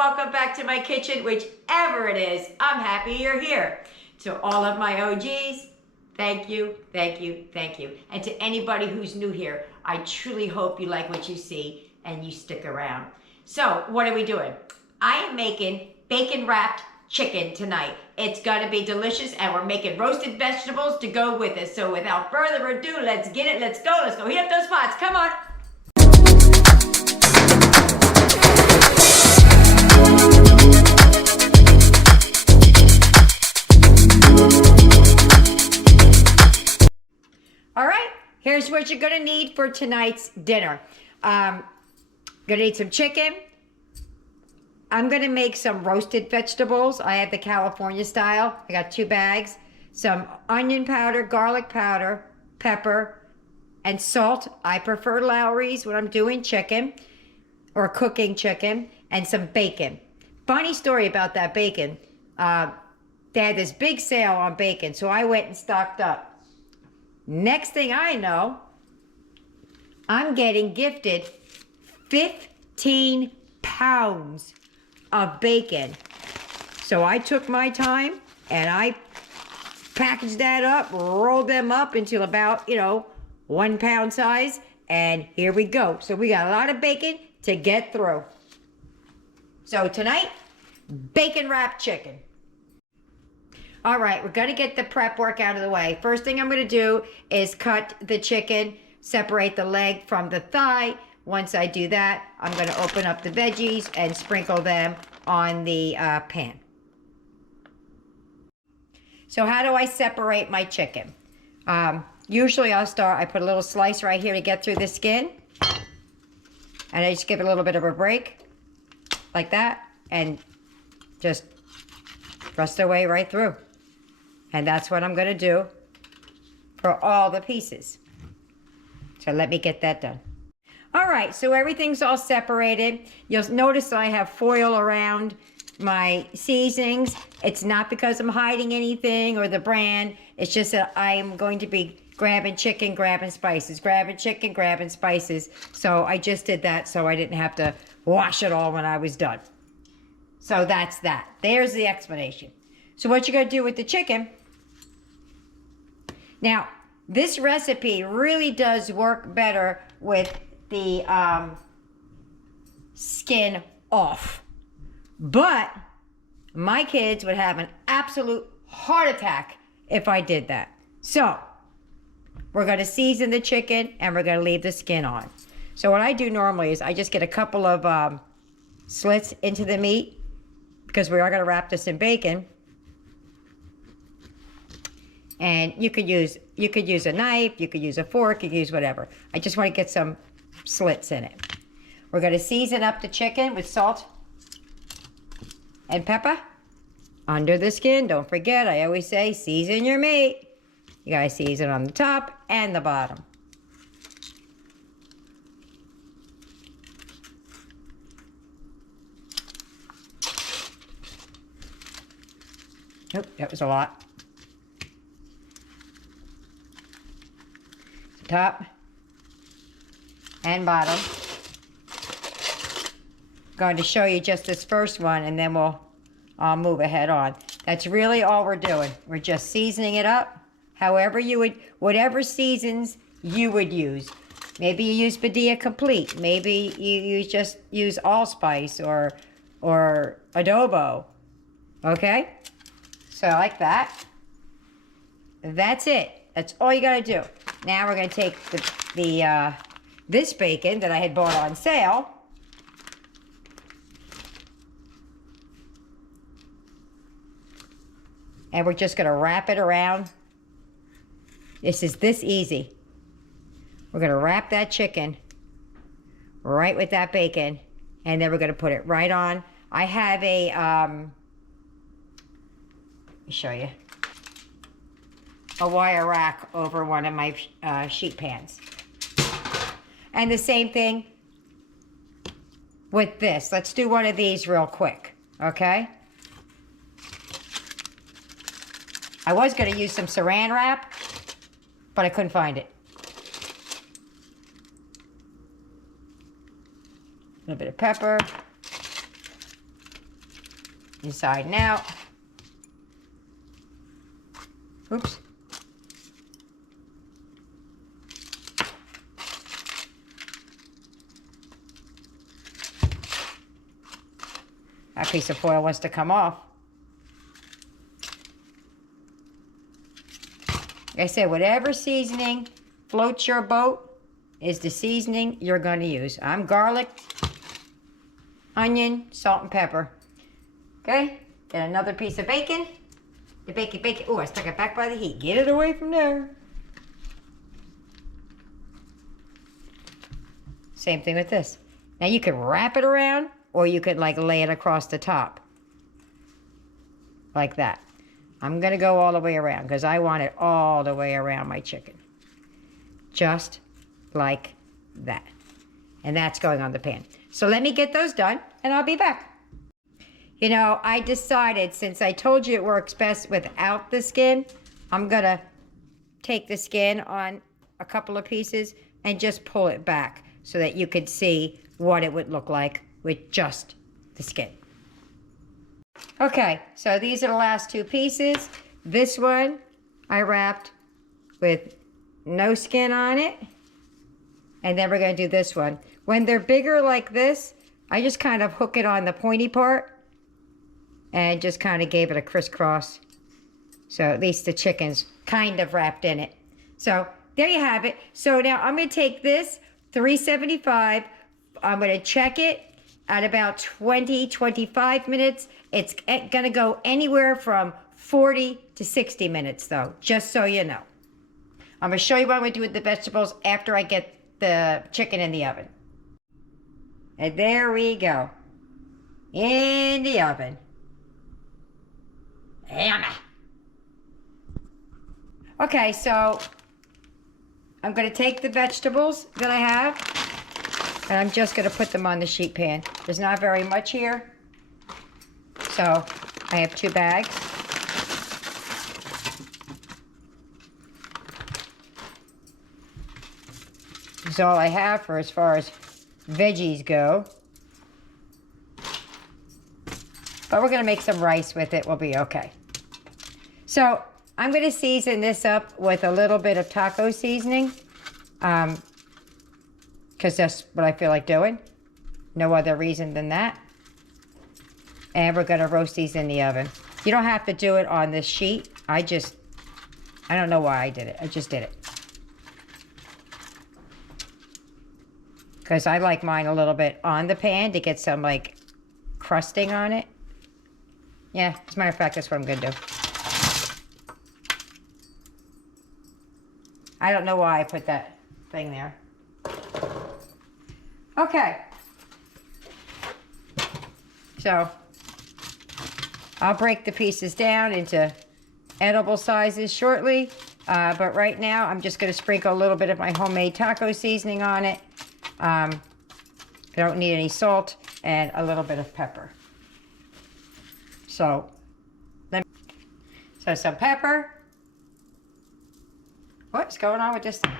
welcome back to my kitchen, whichever it is. I'm happy you're here. To all of my OGs, thank you, thank you, thank you. And to anybody who's new here, I truly hope you like what you see and you stick around. So, what are we doing? I am making bacon wrapped chicken tonight. It's gonna be delicious, and we're making roasted vegetables to go with it. So without further ado, let's get it, let's go heat up those pots, come on. All right, here's what you're gonna need for tonight's dinner. Gonna need some chicken. I'm gonna make some roasted vegetables. I have the California style. I got 2 bags. Some onion powder, garlic powder, pepper, and salt. I prefer Lowry's when I'm doing chicken or cooking chicken, and some bacon. Funny story about that bacon. They had this big sale on bacon, so I went and stocked up. Next thing I know, I'm getting gifted 15 pounds of bacon. So I took my time and I packaged that up, rolled them up into about, 1 pound size, and here we go. So we got a lot of bacon to get through. So tonight, bacon wrapped chicken. All right, we're gonna get the prep work out of the way. First thing I'm gonna do is cut the chicken, separate the leg from the thigh. Once I do that, I'm gonna open up the veggies and sprinkle them on the pan. So how do I separate my chicken? Usually I put a little slice right here to get through the skin. And I just give it a little bit of a break, like that, and just press their way right through. And that's what I'm gonna do for all the pieces. So let me get that done. All right, so everything's all separated. You'll notice I have foil around my seasonings. It's not because I'm hiding anything or the brand. It's just that I am going to be grabbing chicken, grabbing spices, grabbing chicken, grabbing spices. So I just did that so I didn't have to wash it all when I was done. So that's that. There's the explanation. So what you're gonna do with the chicken. Now, this recipe really does work better with the skin off. But my kids would have an absolute heart attack if I did that. So we're gonna season the chicken and we're gonna leave the skin on. So what I do normally is I just get a couple of slits into the meat, because we are gonna wrap this in bacon. And you could use a knife, you could use a fork, you could use whatever. I just want to get some slits in it. We're going to season up the chicken with salt and pepper under the skin. Don't forget, I always say, season your meat. You gotta season on the top and the bottom. Nope, that was a lot. Top and bottom. Going to show you just this first one, and then I'll move ahead on. That's really all we're doing. We're just seasoning it up however you would, whatever seasons you would use. Maybe you use Padilla Complete. Maybe you just use allspice or adobo. Okay? So like that. That's it. That's all you gotta do. Now we're gonna take this bacon that I had bought on sale. And we're just gonna wrap it around. This is this easy. We're gonna wrap that chicken right with that bacon, and then we're gonna put it right on. I have a, let me show you, a wire rack over one of my sheet pans. And the same thing with this. Let's do one of these real quick, okay? I was gonna use some saran wrap, but I couldn't find it. A little bit of pepper. inside and out. Oops. That piece of foil wants to come off. Like I said, whatever seasoning floats your boat is the seasoning you're going to use. I'm garlic, onion, salt, and pepper. Okay, get another piece of bacon. The bacon. Oh, I stuck it back by the heat. Get it away from there. Same thing with this. Now you can wrap it around, or you could like lay it across the top. Like that. I'm going to go all the way around because I want it all the way around my chicken. Just like that. And that's going on the pan. So let me get those done and I'll be back. You know, I decided, since I told you it works best without the skin, I'm going to take the skin on a couple of pieces and just pull it back so that you could see what it would look like with just the skin. Okay, so these are the last two pieces. This one I wrapped with no skin on it. And then we're going to do this one. When they're bigger like this, I just kind of hook it on the pointy part and just kind of gave it a crisscross. So at least the chicken's kind of wrapped in it. So there you have it. So now I'm going to take this, $3.75. I'm going to check it at about 20-25 minutes. It's going to go anywhere from 40 to 60 minutes though, just so you know. I'm going to show you what I'm going to do with the vegetables after I get the chicken in the oven. And there we go. In the oven. Yummy. Okay, so I'm going to take the vegetables that I have and I'm just going to put them on the sheet pan. There's not very much here. So I have 2 bags. This is all I have for as far as veggies go. But we're going to make some rice with it. We'll be okay. So I'm going to season this up with a little bit of taco seasoning. Because that's what I feel like doing. No other reason than that. And we're going to roast these in the oven. You don't have to do it on this sheet. I don't know why I did it. I just did it. Because I like mine a little bit on the pan to get some like crusting on it. Yeah, as a matter of fact, that's what I'm going to do. I don't know why I put that thing there. Okay. So I'll break the pieces down into edible sizes shortly. But right now, I'm just going to sprinkle a little bit of my homemade taco seasoning on it. I don't need any salt and a little bit of pepper. So some pepper. What's going on with this thing?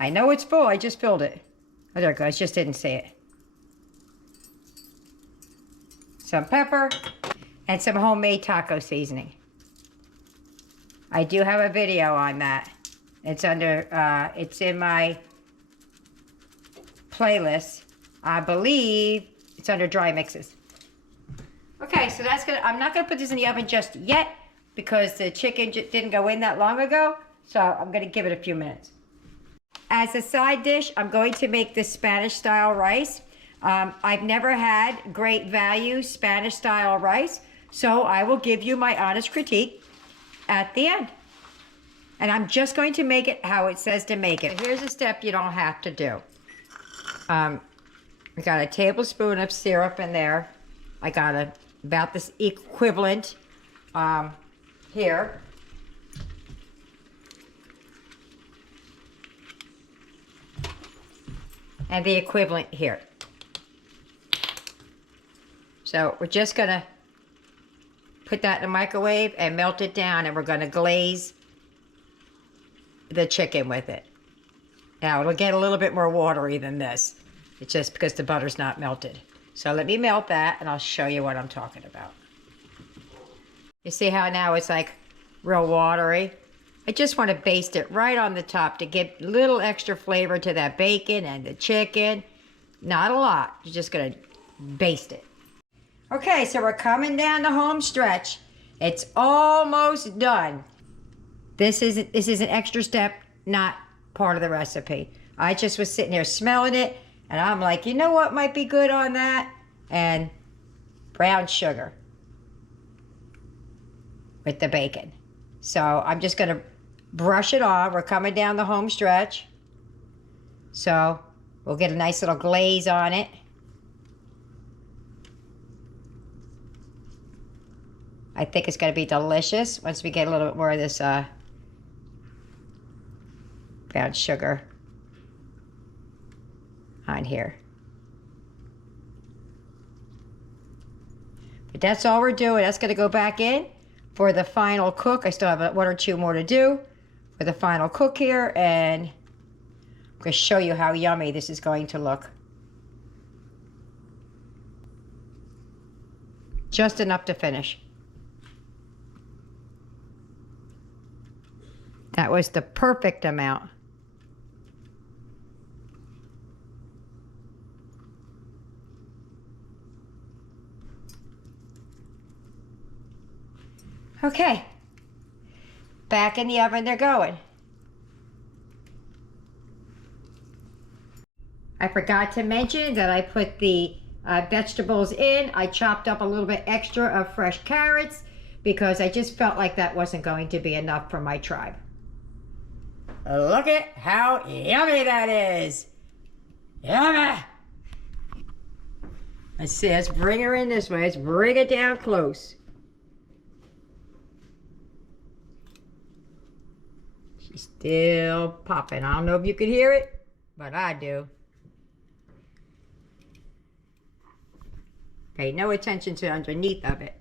I know it's full. I just filled it. Oh, there it goes. Just didn't see it. Some pepper and some homemade taco seasoning. I do have a video on that. It's under, it's in my playlist. I believe it's under dry mixes. Okay, so that's gonna, I'm not gonna put this in the oven just yet because the chicken didn't go in that long ago. So I'm gonna give it a few minutes. As a side dish, I'm going to make this Spanish style rice. I've never had great value Spanish style rice, so I will give you my honest critique at the end. And I'm just going to make it how it says to make it. Here's a step you don't have to do. I got a tablespoon of syrup in there. I got about this equivalent here. And the equivalent here. So we're just gonna put that in the microwave and melt it down, and we're gonna glaze the chicken with it. Now it'll get a little bit more watery than this. It's just because the butter's not melted. So let me melt that and I'll show you what I'm talking about. You see how now it's like real watery? I just want to baste it right on the top to give a little extra flavor to that bacon and the chicken. Not a lot. You're just going to baste it. Okay, so we're coming down the home stretch. It's almost done. This is an extra step, not part of the recipe. I just was sitting here smelling it, and I'm like, you know what might be good on that? And brown sugar with the bacon. So I'm just gonna brush it off. We're coming down the home stretch. So we'll get a nice little glaze on it. I think it's gonna be delicious once we get a little bit more of this brown sugar on here. But that's all we're doing. That's gonna go back in for the final cook. I still have one or two more to do for the final cook here, and I'm gonna show you how yummy this is going to look. Just enough to finish. That was the perfect amount. Okay, back in the oven they're going. I forgot to mention that I put the vegetables in. I chopped up a little bit extra of fresh carrots because I just felt like that wasn't going to be enough for my tribe. Look at how yummy that is. Yummy. Let's see, let's bring her in this way. Let's bring it down close. She's still popping. I don't know if you could hear it, but I do. Pay no attention to underneath of it.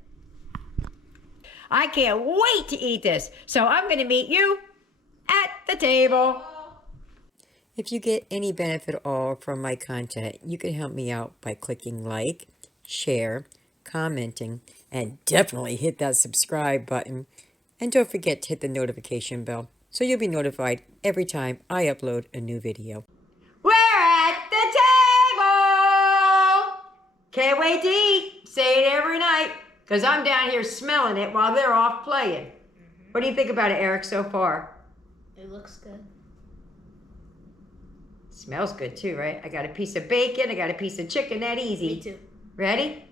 I can't wait to eat this. So I'm going to meet you at the table. If you get any benefit at all from my content, you can help me out by clicking like, share, commenting, and definitely hit that subscribe button. And don't forget to hit the notification bell so you'll be notified every time I upload a new video. We're at the table! Can't wait to eat. Say it every night, because I'm down here smelling it while they're off playing. What do you think about it, Eric, so far? It looks good. Smells good too, right? I got a piece of bacon, I got a piece of chicken, that easy. Me too. Ready?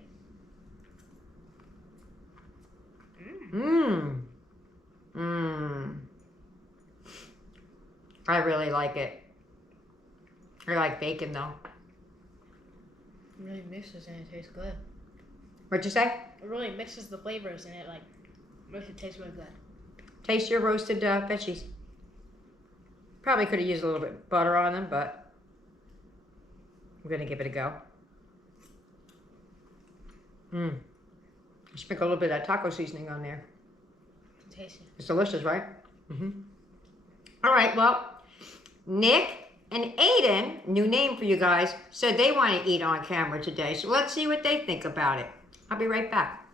Mmm. Mmm. I really like it. I like bacon though. It really mixes and it tastes good. What'd you say? It really mixes the flavors and it like makes it taste really good. Taste your roasted veggies. Probably could have used a little bit of butter on them, but I'm gonna give it a go. Mmm. Sprinkle a little bit of that taco seasoning on there. It's tasty. It's delicious, right? All right, well, Nick and Aiden, new name for you guys, said they want to eat on camera today. So let's see what they think about it. I'll be right back.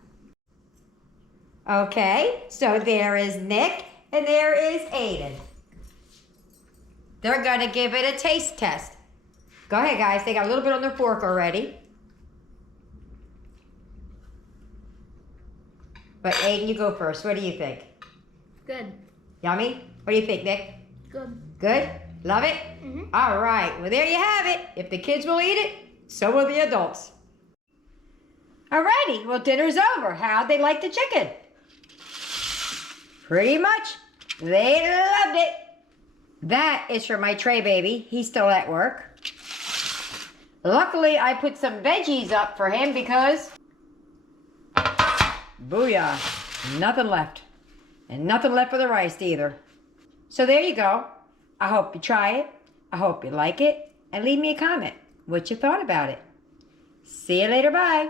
Okay, so there is Nick and there is Aiden. They're gonna give it a taste test. Go ahead, guys. They got a little bit on their fork already. But Aiden, you go first. What do you think? Good. Yummy? What do you think, Nick? Good. Good? Love it? All right. Well, there you have it. If the kids will eat it, so will the adults. All righty. Well, dinner's over. How'd they like the chicken? Pretty much. They loved it. That is for my Trey baby. He's still at work. Luckily, I put some veggies up for him because... Booyah. Nothing left. And nothing left for the rice either. So there you go. I hope you try it. I hope you like it. And leave me a comment what you thought about it. See you later. Bye.